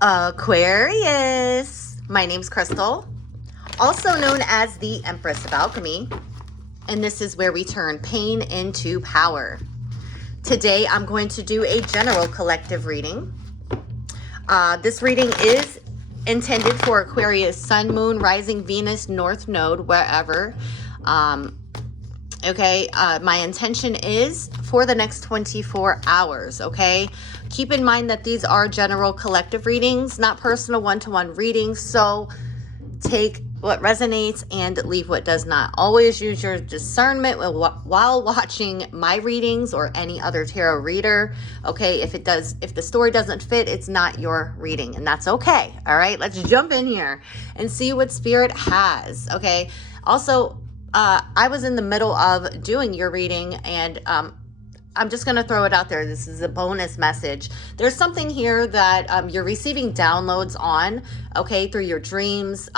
Aquarius, my name's Crystal, also known as the Empress of Alchemy, and this is where we turn pain into power. Today I'm going to do a general collective reading. This reading is intended for Aquarius, Sun, Moon, Rising, Venus, North Node, wherever. My intention is for the next 24 hours, okay? Keep in mind that these are general collective readings, not personal one-to-one readings, so take what resonates and leave what does not. Always use your discernment while watching my readings or any other tarot reader, okay? If the story doesn't fit, it's not your reading, and that's okay, all right? Let's jump in here and see what Spirit has, okay? Also, I was in the middle of doing your reading, and I'm just going to throw it out there. This is a bonus message. There's something here that you're receiving downloads on, okay, through your dreams,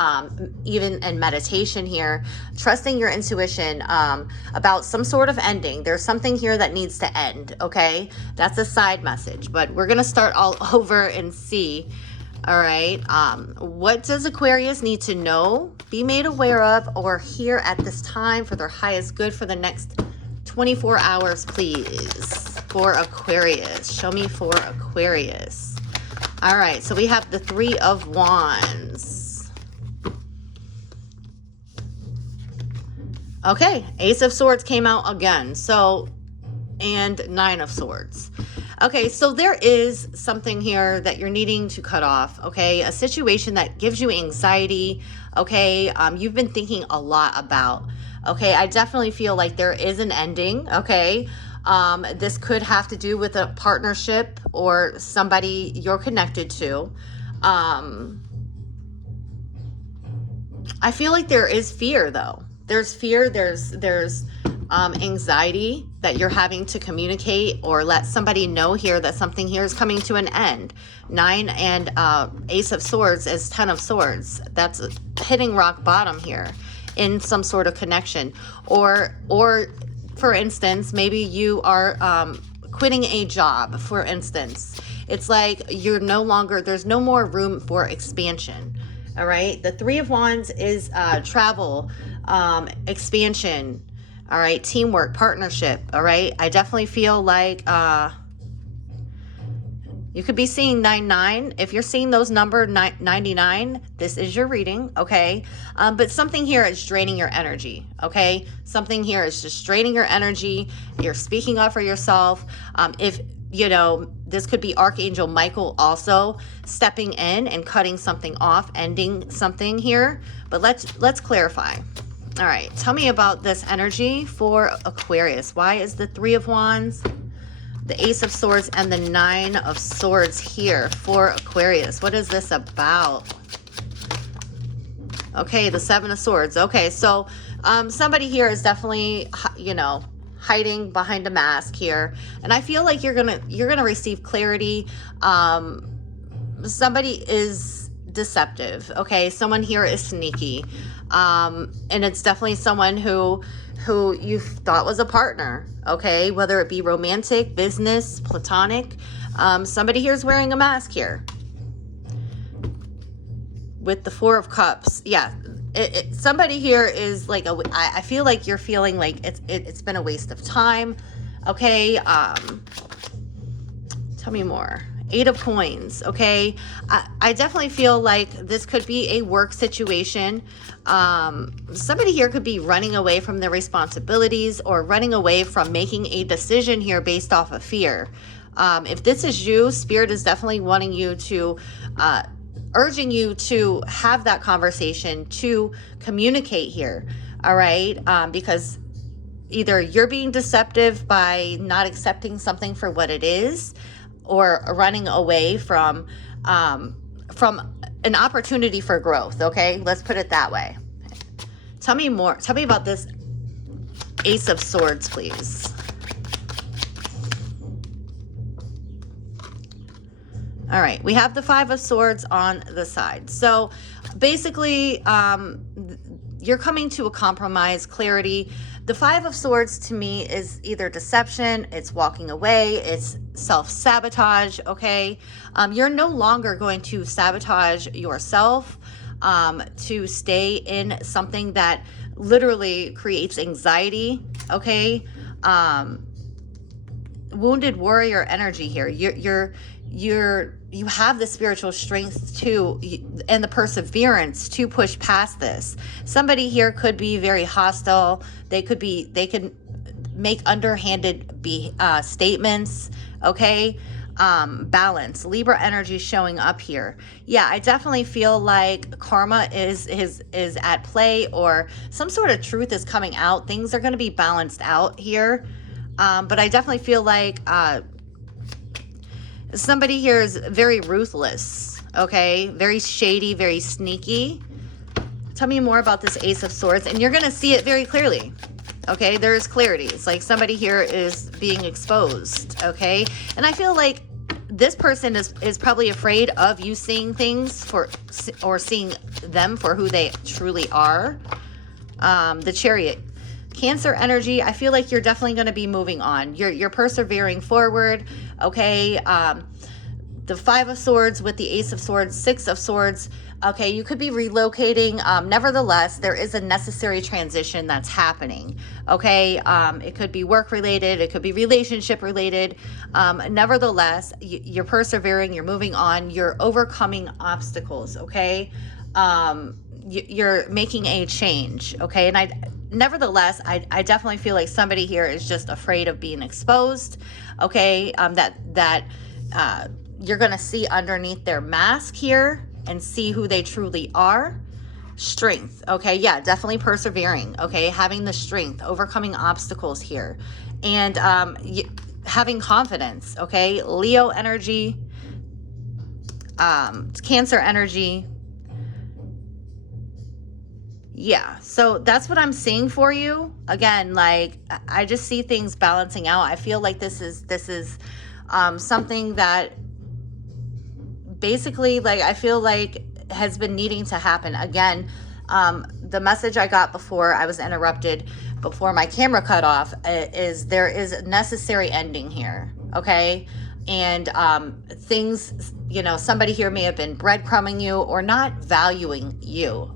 even in meditation here, trusting your intuition about some sort of ending. There's something here that needs to end, okay? That's a side message, but we're going to start all over and see. All right, what does Aquarius need to know, be made aware of, or hear at this time for their highest good for the next 24 hours, please, for Aquarius? Show me for Aquarius. All right, so we have the Three of Wands. Okay, Ace of Swords came out again, and Nine of Swords. Okay, so there is something here that you're needing to cut off, okay? A situation that gives you anxiety, okay? You've been thinking a lot about, okay? I definitely feel like there is an ending, okay? This could have to do with a partnership or somebody you're connected to. I feel like there is fear, though. There's fear, there's anxiety that you're having to communicate or let somebody know here that something here is coming to an end. Nine and Ace of Swords is 10 of Swords. That's hitting rock bottom here in some sort of connection. Or for instance, maybe you are quitting a job, for instance. It's like there's no more room for expansion. All right. The Three of Wands is travel, expansion. All right. Teamwork, partnership. All right. I definitely feel like you could be seeing 99. If you're seeing those number 99, this is your reading. Okay. But something here is draining your energy. Okay. Something here is just draining your energy. You're speaking up for yourself. This could be Archangel Michael also stepping in and cutting something off, ending something here. But let's clarify. All right, tell me about this energy for Aquarius. Why is the Three of Wands, the Ace of Swords, and the Nine of Swords here for Aquarius? What is this about? Okay, the Seven of Swords. Okay, so somebody here is definitely, hiding behind a mask here, and I feel like you're gonna receive clarity. Somebody is deceptive. Okay, someone here is sneaky, and it's definitely someone who you thought was a partner. Okay, whether it be romantic, business, platonic. Somebody here is wearing a mask here with the Four of Cups. Yeah. Somebody here is like I feel like you're feeling like it's been a waste of time. Okay. Tell me more. Eight of Coins. Okay. I definitely feel like this could be a work situation. Somebody here could be running away from their responsibilities or running away from making a decision here based off of fear. If this is you, Spirit is definitely wanting you to urging you to have that conversation, to communicate here, all right? Because either you're being deceptive by not accepting something for what it is, or running away from an opportunity for growth, okay? Let's put it that way. Tell me more. Tell me about this Ace of Swords, please. All right, we have the Five of Swords on the side. So basically, you're coming to a compromise, clarity. The Five of Swords to me is either deception, it's walking away, it's self-sabotage, okay? You're no longer going to sabotage yourself to stay in something that literally creates anxiety, okay? Wounded warrior energy here. You have the spiritual strength to, and the perseverance to push past this. Somebody here could be very hostile. They can make underhanded statements, okay? Balance. Libra energy showing up here. Yeah, I definitely feel like karma is at play, or some sort of truth is coming out. Things are going to be balanced out here. But I definitely feel like somebody here is very ruthless, okay? Very shady, very sneaky. Tell me more about this Ace of Swords, and you're going to see it very clearly, okay? There is clarity. It's like somebody here is being exposed, okay? And I feel like this person is probably afraid of you seeing things or seeing them for who they truly are. The Chariot. Cancer energy, I feel like you're definitely going to be moving on. You're persevering forward, okay? The Five of Swords with the Ace of Swords, Six of Swords, okay? You could be relocating. Nevertheless, there is a necessary transition that's happening, okay? It could be work-related. It could be relationship-related. Nevertheless, you're persevering. You're moving on. You're overcoming obstacles, okay? You're making a change, okay? And nevertheless, I definitely feel like somebody here is just afraid of being exposed, okay? That you're going to see underneath their mask here and see who they truly are. Strength, okay? Yeah, definitely persevering, okay? Having the strength, overcoming obstacles here, and having confidence, okay? Leo energy, Cancer energy. Yeah, so that's what I'm seeing for you. Again, like, I just see things balancing out. I feel like this is something that basically, like, I feel like has been needing to happen. Again, the message I got before I was interrupted, before my camera cut off, is there is a necessary ending here, okay? And things, somebody here may have been breadcrumbing you or not valuing you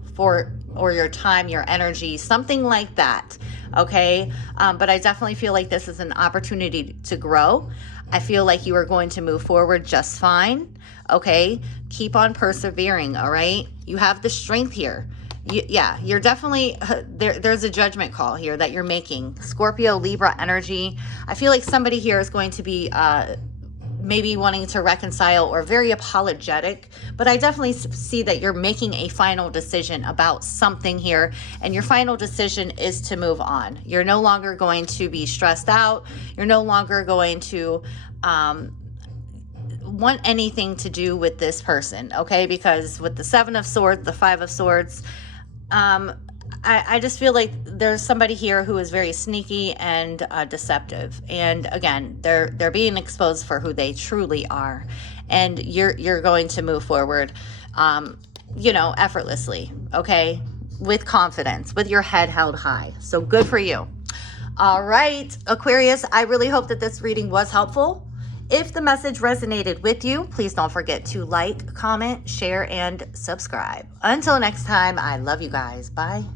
or your time, your energy, something like that, okay? But I definitely feel like this is an opportunity to grow. I feel like you are going to move forward just fine, okay? Keep on persevering, all right? You have the strength here. You're definitely, there's a judgment call here that you're making. Scorpio, Libra energy. I feel like somebody here is going to be maybe wanting to reconcile or very apologetic, but I definitely see that you're making a final decision about something here, and your final decision is to move on. You're no longer going to be stressed out. You're no longer going to want anything to do with this person, okay? Because with the Seven of Swords, the Five of Swords, I just feel like there's somebody here who is very sneaky and deceptive. And again, they're being exposed for who they truly are. And you're going to move forward, effortlessly, okay? With confidence, with your head held high. So good for you. All right, Aquarius, I really hope that this reading was helpful. If the message resonated with you, please don't forget to like, comment, share, and subscribe. Until next time, I love you guys. Bye.